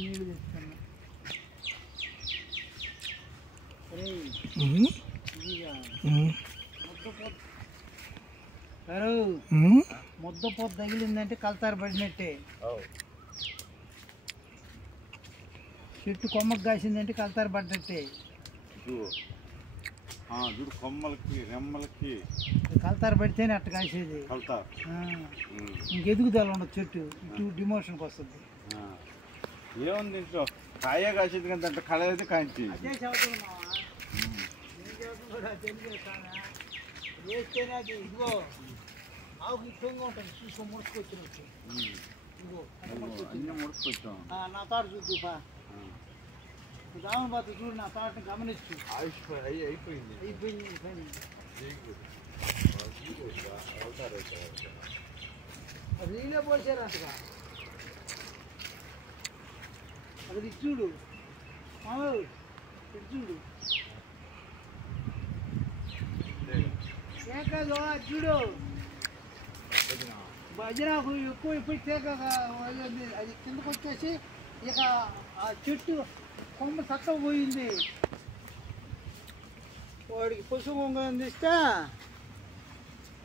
నీళ్ళు తెచ్చుకున్నా ముద్ద పొద్దు తగిలిందంటే కలతారు పడినట్టే. చెట్టు కొమ్మకు కాసిందంటే కలతారు పడ్డట్టే. చూడు కొమ్మలకి రెమ్మలకి కలతారు పడితేనే అట్ట కాసేది. ఇంకెదుగుదల ఉండదు చెట్టు, ఇటు డిమోషన్కి వస్తుంది. ఏముంది ఇంట్లో కాయ కాసేది కానీ దాంట్లో కళ కాంచి అదే చదువుతున్నావా? నేను చదువుతున్నా తెలియజేస్తానా వేస్తేనే అది ఇదిగో ఆవుకి ఇష్టంగా ఉంటుంది. చూసుకో ముడుచుకొచ్చినట్టు ఇదిగో అన్నీ ముడుచుకొచ్చాం. నా తోట చూద్దుపా రావణ బాత చూడు, నా తోటని గమనించు. అయిపోయింది అది నీళ్ళే పోసారంటగా. అది చూడు చూడు కేకదు చూడు భజనాకు ఎక్కువ ఇప్పుడు కేక అది కిందకు వచ్చేసి ఇక ఆ చెట్టు కొమ్మ చక్క పోయింది. వాడికి పశువు అందిస్తే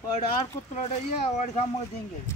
వాడు ఆడుకుతున్నాడు అయ్యా, వాడికి అమ్మగా దింగేది.